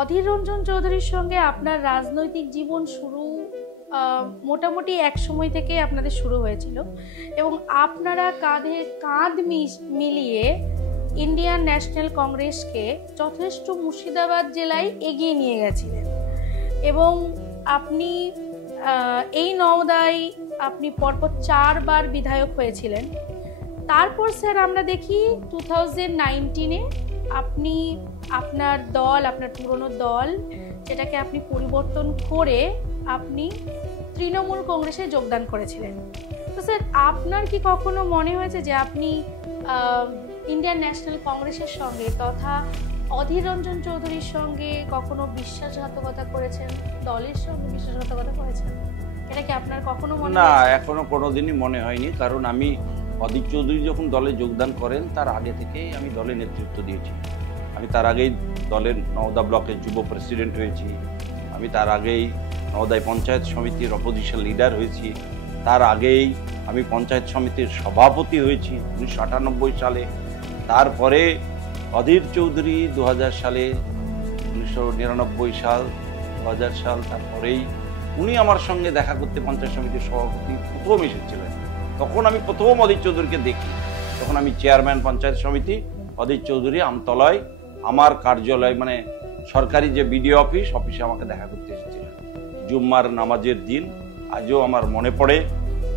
অধীর রঞ্জন চৌধুরীর সঙ্গে আপনার রাজনৈতিক জীবন শুরু মোটামুটি এক সময় থেকে আপনাদের শুরু হয়েছিল এবং আপনারা কাঁধে কাঁধ মিলিয়ে ইন্ডিয়ান ন্যাশনাল কংগ্রেসকে যথেষ্ট মুর্শিদাবাদ জেলায় এগিয়ে নিয়ে গেছিলেন এবং আপনি এই নওদায় আপনি পরপর 4 বার বিধায়ক হয়েছিলেন। তারপর স্যার আমরা দেখি 2019-এ আপনি আপনার দল, আপনার পুরনো দল, যেটাকে আপনি পরিবর্তন করে আপনি তৃণমূল কংগ্রেসে যোগদান করেছিলেন। তো স্যার আপনার কি কখনো মনে হয়েছে যে আপনি ইন্ডিয়ান ন্যাশনাল কংগ্রেসের সঙ্গে তথা অধীর রঞ্জন চৌধুরীর সঙ্গে কখনো বিশ্বাসঘাতকতা করেছেন, দলের সঙ্গে বিশ্বাসঘাতকতা করেছেন? এটা কি আপনার কখনো মনে না, এখনো কোনোদিনই মনে হয়নি। কারণ আমি অধীর চৌধুরী যখন দলে যোগদান করেন তার আগে থেকেই আমি দলে নেতৃত্ব দিয়েছি। আমি তার আগেই দলের নওদা ব্লকের যুব প্রেসিডেন্ট হয়েছি। আমি তার আগেই নওদায় পঞ্চায়েত সমিতির অপোজিশন লিডার হয়েছি। তার আগেই আমি পঞ্চায়েত সমিতির সভাপতি হয়েছি 1998 সালে। তারপরে অধীর চৌধুরী 2000 সালে, 1999 সাল, 2000 সাল, তারপরেই উনি আমার সঙ্গে দেখা করতে পঞ্চায়েত সমিতির সভাপতি প্রথম এসেছিলেন। তখন আমি প্রথম অধীর চৌধুরীকে দেখি, তখন আমি চেয়ারম্যান পঞ্চায়েত সমিতি। অধীর চৌধুরী আমতলায় আমার কার্যালয়, মানে সরকারি যে বিডিও অফিসে আমাকে দেখা করতে এসেছিলেন জুম্মার নামাজের দিন। আজও আমার মনে পড়ে।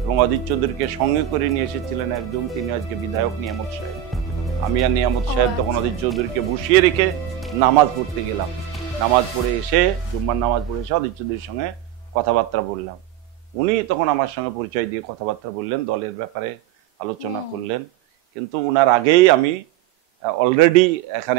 এবং অধীর চৌধুরীকে সঙ্গে করে নিয়ে এসেছিলেন একজন, তিনি আজকে বিধায়ক নিয়ামত সাহেব। আমি আর নিয়ামত সাহেব তখন অধীর চৌধুরীকে বসিয়ে রেখে নামাজ পড়তে গেলাম। নামাজ পড়ে এসে, জুম্মার নামাজ পড়ে এসে অধীর চৌধুরীর সঙ্গে কথাবার্তা বললাম। উনি তখন আমার সঙ্গে পরিচয় দিয়ে কথাবার্তা বললেন, দলের ব্যাপারে আলোচনা করলেন। কিন্তু উনার আগেই আমি অলরেডি এখানে